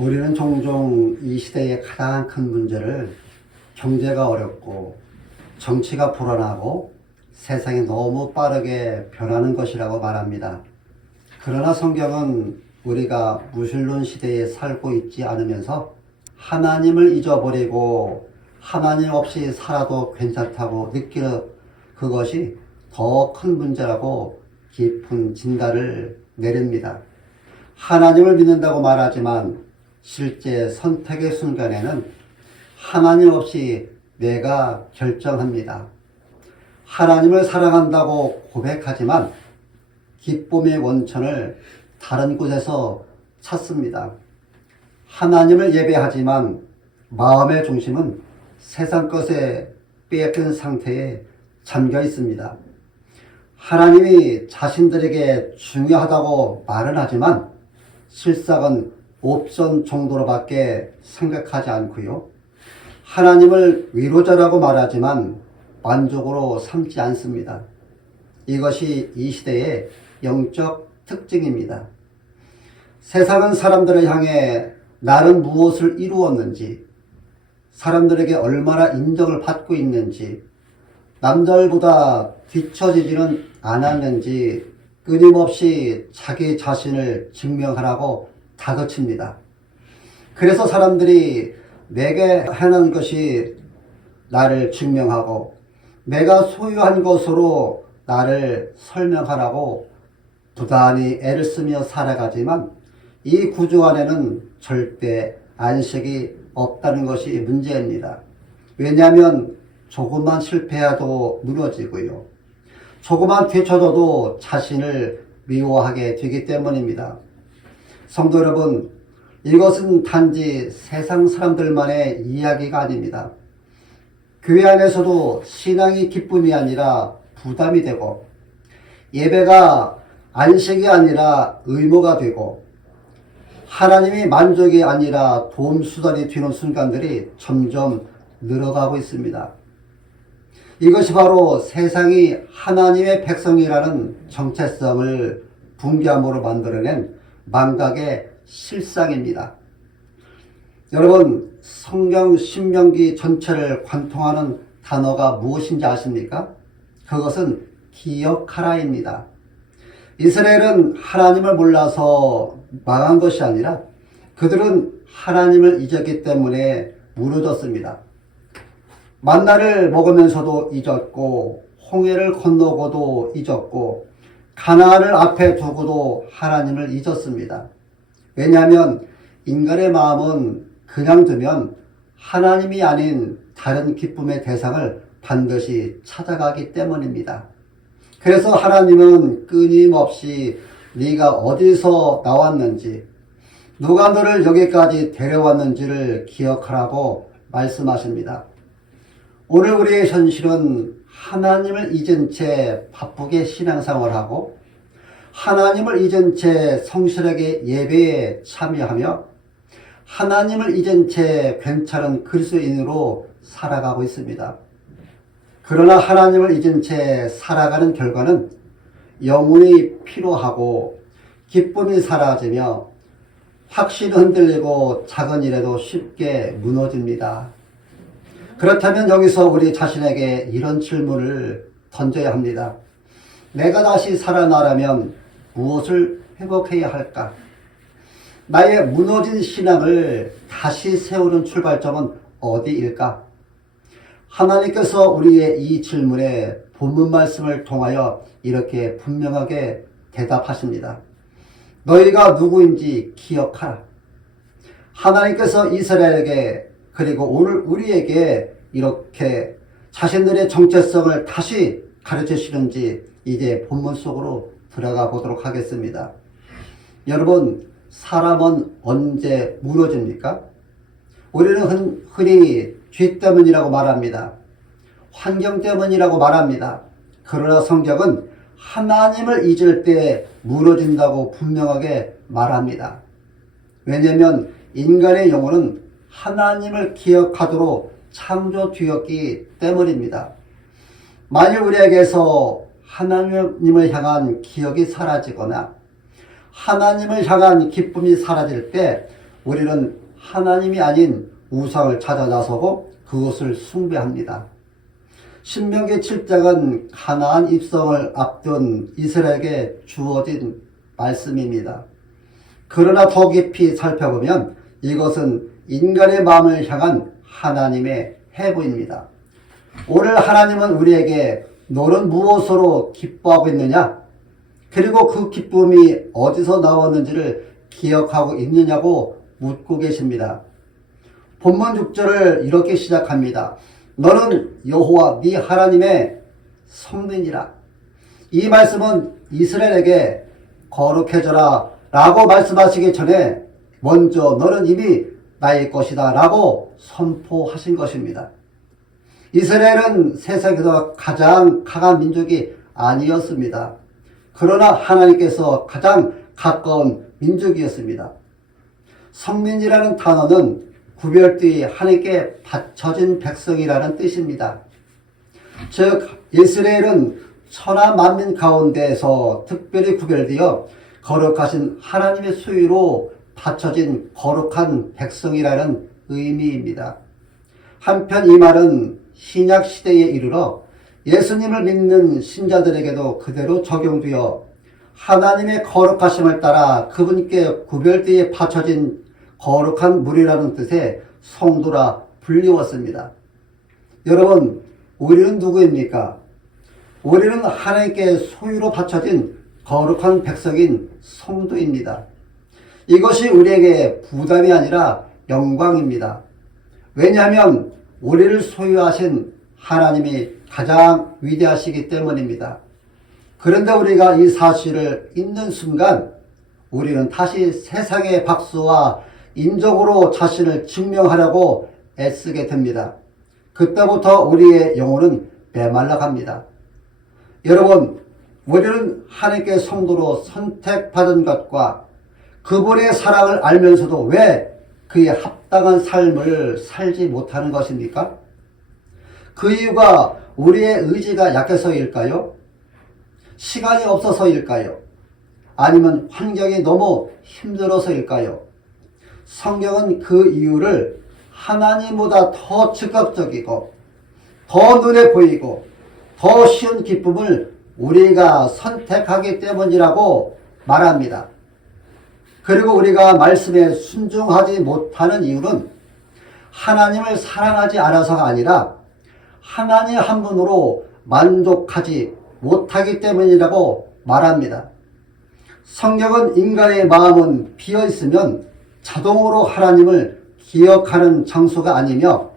우리는 종종 이 시대의 가장 큰 문제를 경제가 어렵고 정치가 불안하고 세상이 너무 빠르게 변하는 것이라고 말합니다. 그러나 성경은 우리가 무신론 시대에 살고 있지 않으면서 하나님을 잊어버리고 하나님 없이 살아도 괜찮다고 느끼는 그것이 더 큰 문제라고 깊은 진단을 내립니다. 하나님을 믿는다고 말하지만 실제 선택의 순간에는 하나님 없이 내가 결정합니다. 하나님을 사랑한다고 고백하지만 기쁨의 원천을 다른 곳에서 찾습니다. 하나님을 예배하지만 마음의 중심은 세상 것에 빼앗긴 상태에 잠겨 있습니다. 하나님이 자신들에게 중요하다고 말은 하지만 실상은 옵션 정도로밖에 생각하지 않고요. 하나님을 위로자라고 말하지만 만족으로 삼지 않습니다. 이것이 이 시대의 영적 특징입니다. 세상은 사람들을 향해 나는 무엇을 이루었는지, 사람들에게 얼마나 인정을 받고 있는지, 남들보다 뒤처지지는 않았는지 끊임없이 자기 자신을 증명하라고 다그칩니다. 그래서 사람들이 내게 해놓은 것이 나를 증명하고 내가 소유한 것으로 나를 설명하라고 부단히 애를 쓰며 살아가지만 이 구조 안에는 절대 안식이 없다는 것이 문제입니다. 왜냐하면 조금만 실패해도 무너지고요. 조금만 뒤쳐져도 자신을 미워하게 되기 때문입니다. 성도 여러분, 이것은 단지 세상 사람들만의 이야기가 아닙니다. 교회 안에서도 신앙이 기쁨이 아니라 부담이 되고 예배가 안식이 아니라 의무가 되고 하나님이 만족이 아니라 도움수단이 되는 순간들이 점점 늘어가고 있습니다. 이것이 바로 세상이 하나님의 백성이라는 정체성을 붕괴함으로 만들어낸 망각의 실상입니다. 여러분, 성경 신명기 전체를 관통하는 단어가 무엇인지 아십니까? 그것은 기억하라입니다. 이스라엘은 하나님을 몰라서 망한 것이 아니라 그들은 하나님을 잊었기 때문에 무너졌습니다. 만나를 먹으면서도 잊었고 홍해를 건너고도 잊었고 가나안을 앞에 두고도 하나님을 잊었습니다. 왜냐하면 인간의 마음은 그냥 두면 하나님이 아닌 다른 기쁨의 대상을 반드시 찾아가기 때문입니다. 그래서 하나님은 끊임없이 네가 어디서 나왔는지, 누가 너를 여기까지 데려왔는지를 기억하라고 말씀하십니다. 오늘 우리의 현실은 하나님을 잊은 채 바쁘게 신앙생활하고 하나님을 잊은 채 성실하게 예배에 참여하며 하나님을 잊은 채 괜찮은 그리스도인으로 살아가고 있습니다. 그러나 하나님을 잊은 채 살아가는 결과는 영혼이 피로하고 기쁨이 사라지며 확신이 흔들리고 작은 일에도 쉽게 무너집니다. 그렇다면 여기서 우리 자신에게 이런 질문을 던져야 합니다. 내가 다시 살아나려면 무엇을 회복해야 할까? 나의 무너진 신앙을 다시 세우는 출발점은 어디일까? 하나님께서 우리의 이 질문에 본문 말씀을 통하여 이렇게 분명하게 대답하십니다. 너희가 누구인지 기억하라. 하나님께서 이스라엘에게 그리고 오늘 우리에게 이렇게 자신들의 정체성을 다시 가르치시는지 이제 본문 속으로 들어가 보도록 하겠습니다. 여러분, 사람은 언제 무너집니까? 우리는 흔히 죄 때문이라고 말합니다. 환경 때문이라고 말합니다. 그러나 성경은 하나님을 잊을 때 무너진다고 분명하게 말합니다. 왜냐하면 인간의 영혼은 하나님을 기억하도록 창조되었기 때문입니다. 만일 우리에게서 하나님을 향한 기억이 사라지거나 하나님을 향한 기쁨이 사라질 때 우리는 하나님이 아닌 우상을 찾아 나서고 그것을 숭배합니다. 신명기 7장은 가나안 입성을 앞둔 이스라엘에게 주어진 말씀입니다. 그러나 더 깊이 살펴보면 이것은 인간의 마음을 향한 하나님의 해부입니다. 오늘 하나님은 우리에게 너는 무엇으로 기뻐하고 있느냐? 그리고 그 기쁨이 어디서 나왔는지를 기억하고 있느냐고 묻고 계십니다. 본문 6절을 이렇게 시작합니다. 너는 여호와 네 하나님의 성민이라. 이 말씀은 이스라엘에게 거룩해져라 라고 말씀하시기 전에 먼저 너는 이미 나의 것이다 라고 선포하신 것입니다. 이스라엘은 세상에서 가장 강한 민족이 아니었습니다. 그러나 하나님께서 가장 가까운 민족이었습니다. 성민이라는 단어는 구별되이 하나님께 바쳐진 백성이라는 뜻입니다. 즉 이스라엘은 천하 만민 가운데에서 특별히 구별되어 거룩하신 하나님의 소유로 바쳐진 거룩한 백성이라는 의미입니다. 한편 이 말은 신약 시대에 이르러 예수님을 믿는 신자들에게도 그대로 적용되어 하나님의 거룩하심을 따라 그분께 구별되이 바쳐진 거룩한 무리라는 뜻의 성도라 불리웠습니다. 여러분, 우리는 누구입니까? 우리는 하나님께 소유로 바쳐진 거룩한 백성인 성도입니다. 이것이 우리에게 부담이 아니라 영광입니다. 왜냐하면 우리를 소유하신 하나님이 가장 위대하시기 때문입니다. 그런데 우리가 이 사실을 잊는 순간 우리는 다시 세상의 박수와 인적으로 자신을 증명하려고 애쓰게 됩니다. 그때부터 우리의 영혼은 메말라 갑니다. 여러분, 우리는 하나님께 성도로 선택받은 것과 그분의 사랑을 알면서도 왜 그에 합당한 삶을 살지 못하는 것입니까? 그 이유가 우리의 의지가 약해서일까요? 시간이 없어서일까요? 아니면 환경이 너무 힘들어서일까요? 성경은 그 이유를 하나님보다 더 즉각적이고 더 눈에 보이고 더 쉬운 기쁨을 우리가 선택하기 때문이라고 말합니다. 그리고 우리가 말씀에 순종하지 못하는 이유는 하나님을 사랑하지 않아서가 아니라 하나님 한 분으로 만족하지 못하기 때문이라고 말합니다. 성경은 인간의 마음은 비어 있으면 자동으로 하나님을 기억하는 장소가 아니며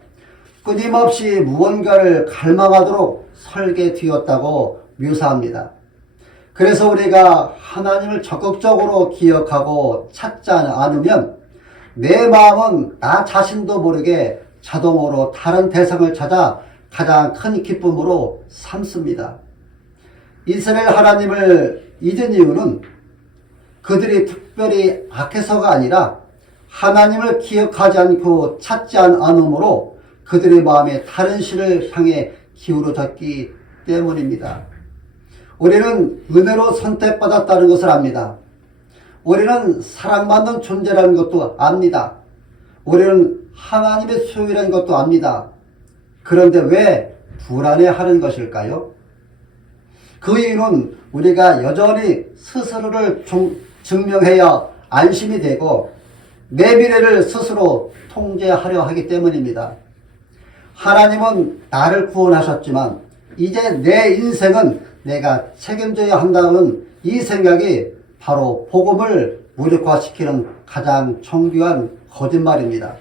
끊임없이 무언가를 갈망하도록 설계되었다고 묘사합니다. 그래서 우리가 하나님을 적극적으로 기억하고 찾지 않으면 내 마음은 나 자신도 모르게 자동으로 다른 대상을 찾아 가장 큰 기쁨으로 삼습니다. 이스라엘 하나님을 잊은 이유는 그들이 특별히 악해서가 아니라 하나님을 기억하지 않고 찾지 않음으로 그들의 마음에 다른 신을 향해 기울어졌기 때문입니다. 우리는 은혜로 선택받았다는 것을 압니다. 우리는 사랑받는 존재라는 것도 압니다. 우리는 하나님의 소유라는 것도 압니다. 그런데 왜 불안해하는 것일까요? 그 이유는 우리가 여전히 스스로를 증명해야 안심이 되고 내 미래를 스스로 통제하려 하기 때문입니다. 하나님은 나를 구원하셨지만 이제 내 인생은 내가 책임져야 한다는 이 생각이 바로 복음을 무력화시키는 가장 정교한 거짓말입니다.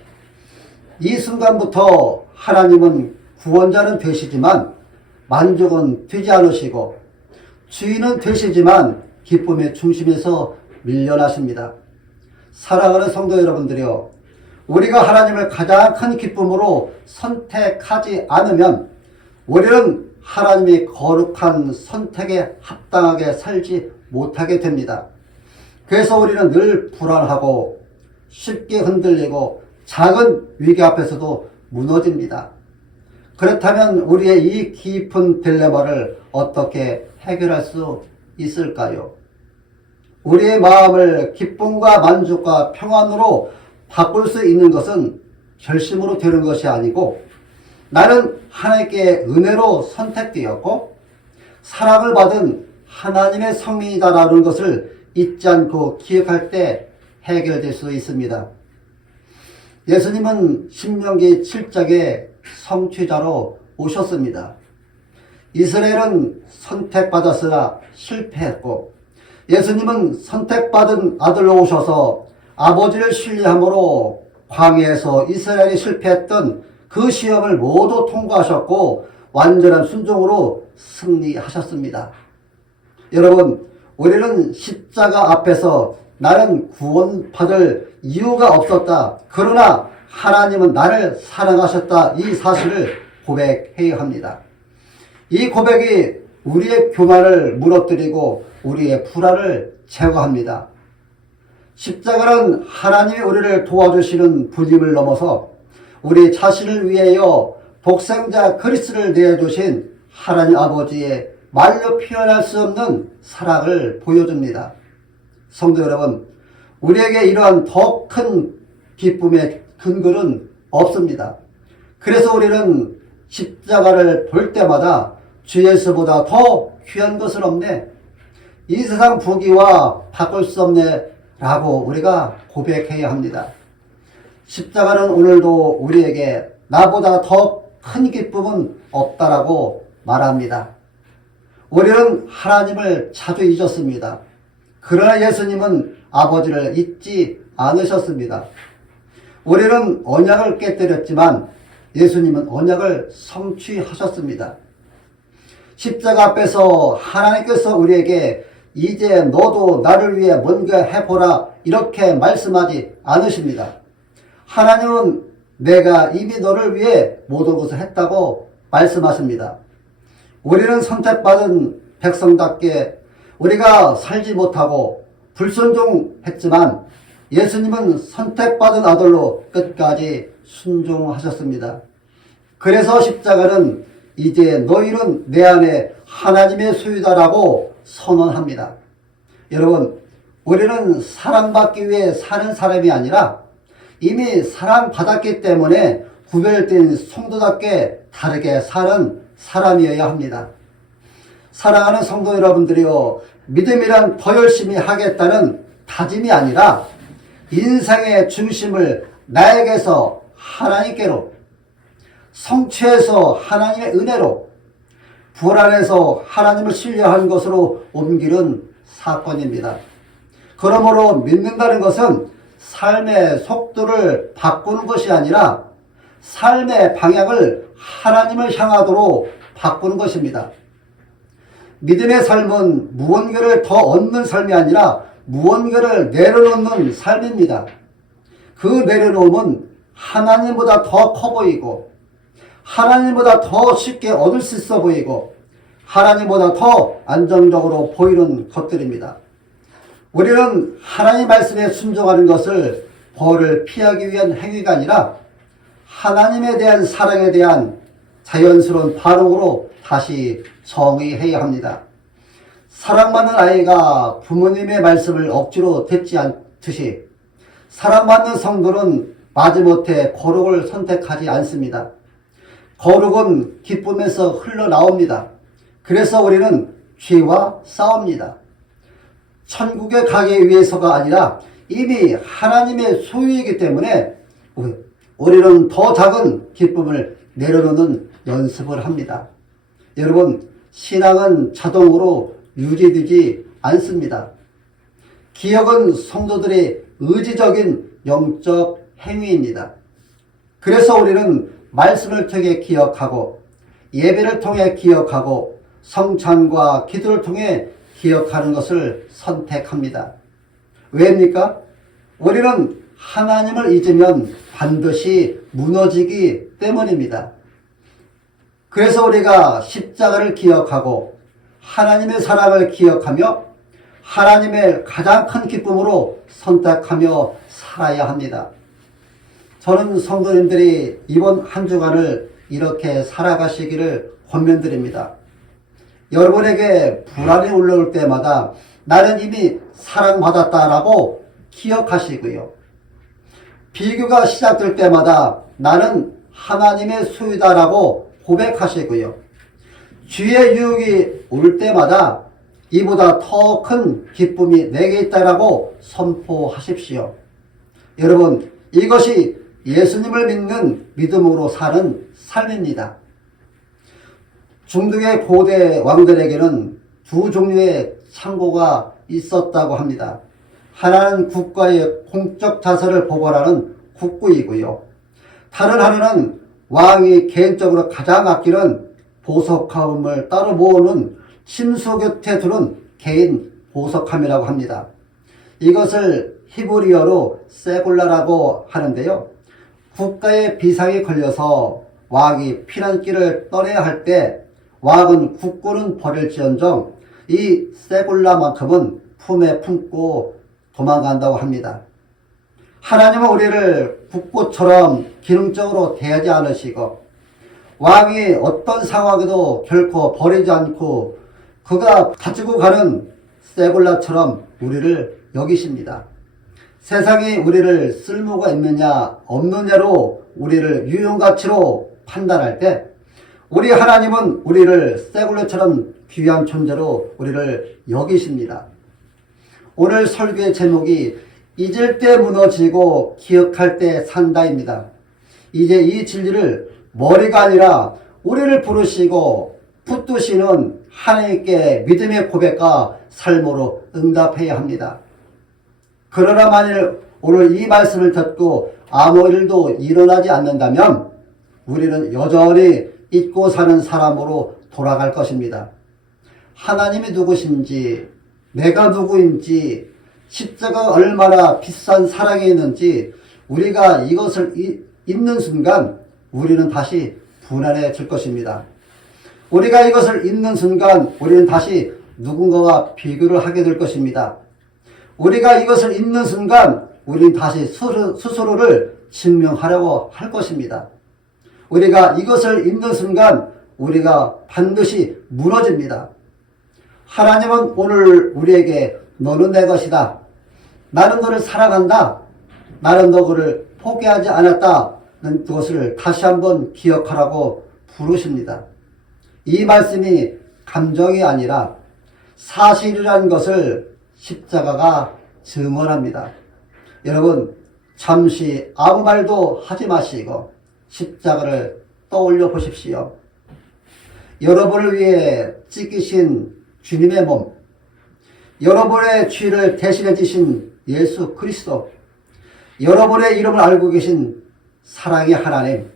이 순간부터 하나님은 구원자는 되시지만 만족은 되지 않으시고 주인은 되시지만 기쁨의 중심에서 밀려나십니다. 사랑하는 성도 여러분들이요, 우리가 하나님을 가장 큰 기쁨으로 선택하지 않으면 우리는 하나님의 거룩한 선택에 합당하게 살지 못하게 됩니다. 그래서 우리는 늘 불안하고 쉽게 흔들리고 작은 위기 앞에서도 무너집니다. 그렇다면 우리의 이 깊은 딜레마를 어떻게 해결할 수 있을까요? 우리의 마음을 기쁨과 만족과 평안으로 바꿀 수 있는 것은 결심으로 되는 것이 아니고 나는 하나님께 은혜로 선택되었고 사랑을 받은 하나님의 성민이다라는 것을 잊지 않고 기억할 때 해결될 수 있습니다. 예수님은 신명기 7장에 성취자로 오셨습니다. 이스라엘은 선택받았으나 실패했고 예수님은 선택받은 아들로 오셔서 아버지를 신뢰함으로 광야에서 이스라엘이 실패했던 그 시험을 모두 통과하셨고 완전한 순종으로 승리하셨습니다. 여러분, 우리는 십자가 앞에서 나는 구원받을 이유가 없었다. 그러나 하나님은 나를 사랑하셨다. 이 사실을 고백해야 합니다. 이 고백이 우리의 교만을 무너뜨리고 우리의 불안을 제거합니다. 십자가는 하나님이 우리를 도와주시는 분임을 넘어서 우리 자신을 위하여 독생자 그리스도를 내어주신 하나님 아버지의 말로 표현할 수 없는 사랑을 보여줍니다. 성도 여러분, 우리에게 이러한 더 큰 기쁨의 근거는 없습니다. 그래서 우리는 십자가를 볼 때마다 주 예수보다 더 귀한 것은 없네, 이 세상 부귀와 바꿀 수 없네 라고 우리가 고백해야 합니다. 십자가는 오늘도 우리에게 나보다 더 큰 기쁨은 없다라고 말합니다. 우리는 하나님을 자주 잊었습니다. 그러나 예수님은 아버지를 잊지 않으셨습니다. 우리는 언약을 깨뜨렸지만 예수님은 언약을 성취하셨습니다. 십자가 앞에서 하나님께서 우리에게 이제 너도 나를 위해 뭔가 해보라 이렇게 말씀하지 않으십니다. 하나님은 내가 이미 너를 위해 모든 것을 했다고 말씀하십니다. 우리는 선택받은 백성답게 우리가 살지 못하고 불순종했지만 예수님은 선택받은 아들로 끝까지 순종하셨습니다. 그래서 십자가는 이제 너희는 내 안에 하나님의 소유다라고 선언합니다. 여러분, 우리는 사랑받기 위해 사는 사람이 아니라 이미 사랑받았기 때문에 구별된 성도답게 다르게 사는 사람이어야 합니다. 사랑하는 성도 여러분들이요, 믿음이란 더 열심히 하겠다는 다짐이 아니라 인생의 중심을 나에게서 하나님께로, 성취해서 하나님의 은혜로, 불안해서 하나님을 신뢰하는 것으로 옮기는 사건입니다. 그러므로 믿는다는 것은 삶의 속도를 바꾸는 것이 아니라 삶의 방향을 하나님을 향하도록 바꾸는 것입니다. 믿음의 삶은 무언가를 더 얻는 삶이 아니라 무언가를 내려놓는 삶입니다. 그 내려놓음은 하나님보다 더 커 보이고 하나님보다 더 쉽게 얻을 수 있어 보이고 하나님보다 더 안정적으로 보이는 것들입니다. 우리는 하나님 말씀에 순종하는 것을 벌을 피하기 위한 행위가 아니라 하나님에 대한 사랑에 대한 자연스러운 반응으로 다시 정의해야 합니다. 사랑받는 아이가 부모님의 말씀을 억지로 듣지 않듯이 사랑받는 성도는 마지못해 거룩을 선택하지 않습니다. 거룩은 기쁨에서 흘러나옵니다. 그래서 우리는 죄와 싸웁니다. 천국에 가기 위해서가 아니라 이미 하나님의 소유이기 때문에 우리는 더 작은 기쁨을 내려놓는 연습을 합니다. 여러분, 신앙은 자동으로 유지되지 않습니다. 기억은 성도들의 의지적인 영적 행위입니다. 그래서 우리는 말씀을 통해 기억하고 예배를 통해 기억하고 성찬과 기도를 통해 기억하는 것을 선택합니다. 왜입니까? 우리는 하나님을 잊으면 반드시 무너지기 때문입니다. 그래서 우리가 십자가를 기억하고 하나님의 사랑을 기억하며 하나님의 가장 큰 기쁨으로 선택하며 살아야 합니다. 저는 성도님들이 이번 한 주간을 이렇게 살아가시기를 권면드립니다. 여러분에게 불안이 올라올 때마다 나는 이미 사랑받았다라고 기억하시고요. 비교가 시작될 때마다 나는 하나님의 소유다라고 고백하시고요. 주의 유혹이 올 때마다 이보다 더 큰 기쁨이 내게 있다라고 선포하십시오. 여러분, 이것이 예수님을 믿는 믿음으로 사는 삶입니다. 중동의 고대 왕들에게는 두 종류의 창고가 있었다고 합니다. 하나는 국가의 공적 자산을 보관하는 국구이고요. 다른 하나는 왕이 개인적으로 가장 아끼는 보석화음을 따로 모으는 침수 곁에 두는 개인 보석함이라고 합니다. 이것을 히브리어로 세골라라고 하는데요. 국가의 비상이 걸려서 왕이 피난길을 떠나야 할 때 왕은 국고는 버릴지언정 이 세골라만큼은 품에 품고 도망간다고 합니다. 하나님은 우리를 국고처럼 기능적으로 대하지 않으시고 왕이 어떤 상황에도 결코 버리지 않고 그가 가지고 가는 세골라처럼 우리를 여기십니다. 세상이 우리를 쓸모가 있느냐 없느냐로 우리를 유용가치로 판단할 때 우리 하나님은 우리를 세골라처럼 귀한 존재로 우리를 여기십니다. 오늘 설교의 제목이 잊을 때 무너지고 기억할 때 산다입니다. 이제 이 진리를 머리가 아니라 우리를 부르시고 붙드시는 하나님께 믿음의 고백과 삶으로 응답해야 합니다. 그러나 만일 오늘 이 말씀을 듣고 아무 일도 일어나지 않는다면 우리는 여전히 잊고 사는 사람으로 돌아갈 것입니다. 하나님이 누구신지, 내가 누구인지, 십자가가 얼마나 비싼 사랑이 있는지 우리가 이것을 잊는 순간 우리는 다시 불안해질 것입니다. 우리가 이것을 잊는 순간 우리는 다시 누군가와 비교를 하게 될 것입니다. 우리가 이것을 잊는 순간 우리는 다시 스스로를 증명하려고 할 것입니다. 우리가 이것을 잊는 순간 우리가 반드시 무너집니다. 하나님은 오늘 우리에게 너는 내 것이다. 나는 너를 사랑한다. 나는 너를 포기하지 않았다는 것을 다시 한번 기억하라고 부르십니다. 이 말씀이 감정이 아니라 사실이라는 것을 십자가가 증언합니다. 여러분, 잠시 아무 말도 하지 마시고 십자가를 떠올려 보십시오. 여러분을 위해 찢기신 주님의 몸, 여러분의 죄를 대신해 주신 예수 그리스도, 여러분의 이름을 알고 계신 사랑의 하나님,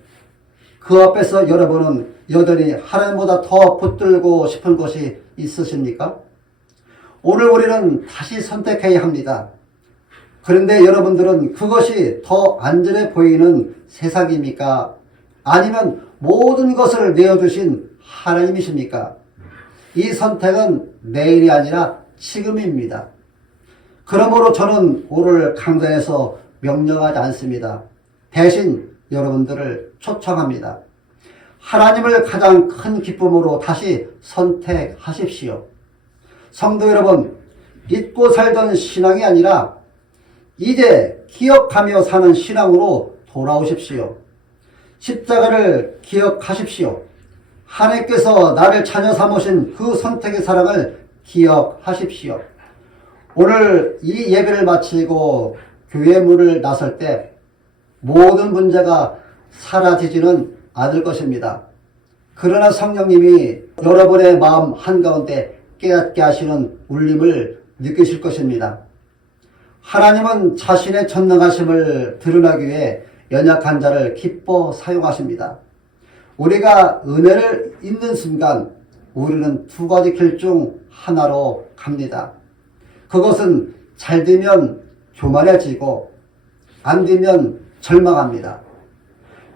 그 앞에서 여러분은 여전히 하나님보다 더 붙들고 싶은 것이 있으십니까? 오늘 우리는 다시 선택해야 합니다. 그런데 여러분들은 그것이 더 안전해 보이는 세상입니까? 아니면 모든 것을 내어주신 하나님이십니까? 이 선택은 내일이 아니라 지금입니다. 그러므로 저는 오늘 강단에서 명령하지 않습니다. 대신 여러분들을 초청합니다. 하나님을 가장 큰 기쁨으로 다시 선택하십시오. 성도 여러분, 잊고 살던 신앙이 아니라 이제 기억하며 사는 신앙으로 돌아오십시오. 십자가를 기억하십시오. 하나님께서 나를 자녀 삼으신 그 선택의 사랑을 기억하십시오. 오늘 이 예배를 마치고 교회 문을 나설 때 모든 문제가 사라지지는 않을 것입니다. 그러나 성령님이 여러분의 마음 한가운데 깨닫게 하시는 울림을 느끼실 것입니다. 하나님은 자신의 전능하심을 드러나기 위해 연약한 자를 기뻐 사용하십니다. 우리가 은혜를 잊는 순간 우리는 두 가지 길 중 하나로 갑니다. 그것은 잘 되면 교만해지고 안 되면 절망합니다.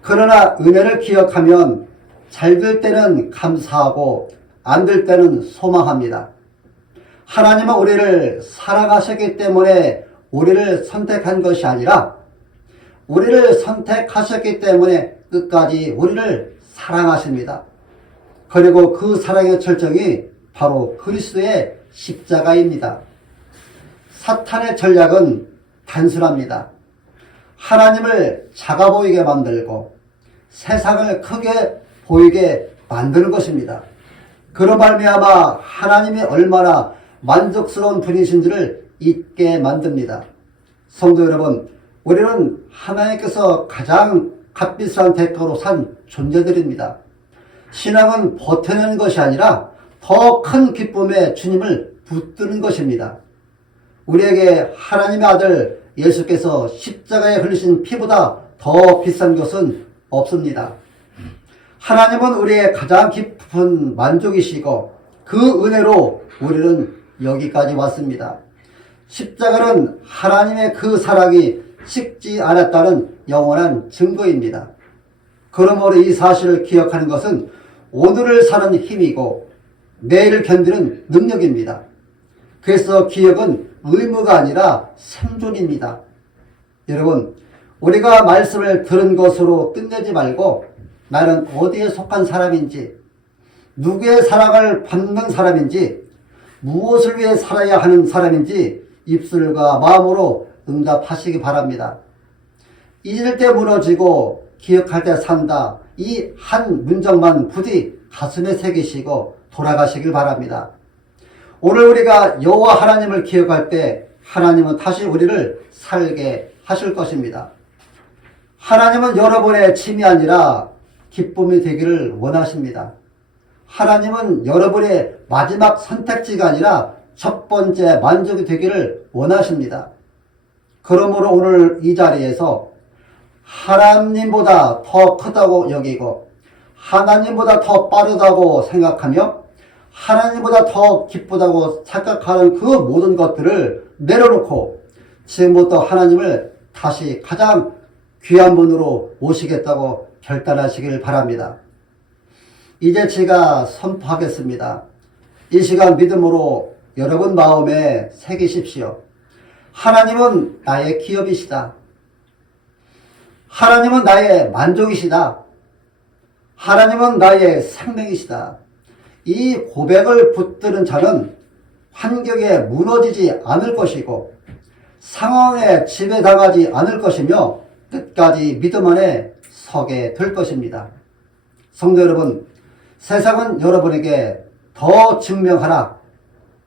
그러나 은혜를 기억하면 잘 될 때는 감사하고 안 될 때는 소망합니다. 하나님은 우리를 사랑하셨기 때문에 우리를 선택한 것이 아니라 우리를 선택하셨기 때문에 끝까지 우리를 사랑하십니다. 그리고 그 사랑의 절정이 바로 그리스도의 십자가입니다. 사탄의 전략은 단순합니다. 하나님을 작아 보이게 만들고 세상을 크게 보이게 만드는 것입니다. 그로 말미암아 하나님이 얼마나 만족스러운 분이신지를 잊게 만듭니다. 성도 여러분, 우리는 하나님께서 가장 값비싼 대가로 산 존재들입니다. 신앙은 버텨내는 것이 아니라 더 큰 기쁨의 주님을 붙드는 것입니다. 우리에게 하나님의 아들 예수께서 십자가에 흘리신 피보다 더 비싼 것은 없습니다. 하나님은 우리의 가장 깊은 만족이시고 그 은혜로 우리는 여기까지 왔습니다. 십자가는 하나님의 그 사랑이 식지 않았다는 영원한 증거입니다. 그러므로 이 사실을 기억하는 것은 오늘을 사는 힘이고 내일을 견디는 능력입니다. 그래서 기억은 의무가 아니라 생존입니다. 여러분, 우리가 말씀을 들은 것으로 끝내지 말고 나는 어디에 속한 사람인지, 누구의 사랑을 받는 사람인지, 무엇을 위해 살아야 하는 사람인지 입술과 마음으로 응답하시기 바랍니다. 잊을 때 무너지고 기억할 때 산다. 이 한 문장만 부디 가슴에 새기시고 돌아가시길 바랍니다. 오늘 우리가 여호와 하나님을 기억할 때 하나님은 다시 우리를 살게 하실 것입니다. 하나님은 여러분의 짐이 아니라 기쁨이 되기를 원하십니다. 하나님은 여러분의 마지막 선택지가 아니라 첫 번째 만족이 되기를 원하십니다. 그러므로 오늘 이 자리에서 하나님보다 더 크다고 여기고 하나님보다 더 빠르다고 생각하며 하나님보다 더 기쁘다고 착각하는 그 모든 것들을 내려놓고 지금부터 하나님을 다시 가장 귀한 분으로 모시겠다고 결단하시길 바랍니다. 이제 제가 선포하겠습니다. 이 시간 믿음으로 여러분 마음에 새기십시오. 하나님은 나의 기업이시다. 하나님은 나의 만족이시다. 하나님은 나의 생명이시다. 이 고백을 붙드는 자는 환경에 무너지지 않을 것이고 상황에 지배당하지 않을 것이며 끝까지 믿음 안에 서게 될 것입니다. 성도 여러분, 세상은 여러분에게 더 증명하라,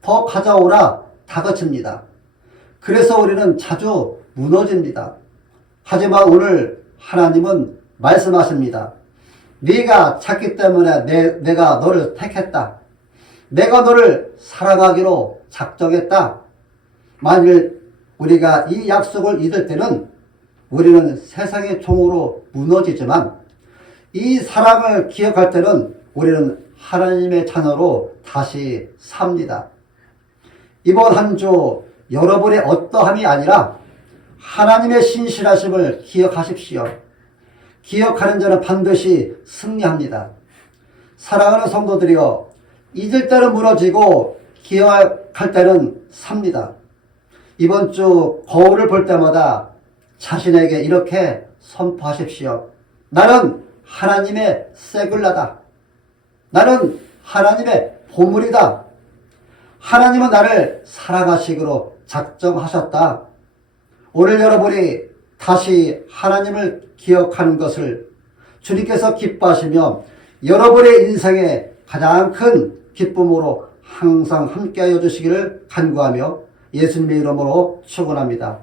더 가져오라 다그칩니다. 그래서 우리는 자주 무너집니다. 하지만 오늘 하나님은 말씀하십니다. 네가 찾기 때문에 내가 너를 택했다. 내가 너를 사랑하기로 작정했다. 만일 우리가 이 약속을 잊을 때는 우리는 세상의 종으로 무너지지만 이 사랑을 기억할 때는 우리는 하나님의 자녀로 다시 삽니다. 이번 한 주 여러분의 어떠함이 아니라 하나님의 신실하심을 기억하십시오. 기억하는 자는 반드시 승리합니다. 사랑하는 성도들이여, 잊을 때는 무너지고 기억할 때는 삽니다. 이번 주 거울을 볼 때마다 자신에게 이렇게 선포하십시오. 나는 하나님의 새글라다. 나는 하나님의 보물이다. 하나님은 나를 사랑하시기로 작정하셨다. 오늘 여러분이 다시 하나님을 기억하는 것을 주님께서 기뻐하시며 여러분의 인생의 가장 큰 기쁨으로 항상 함께하여 주시기를 간구하며 예수님의 이름으로 축원합니다.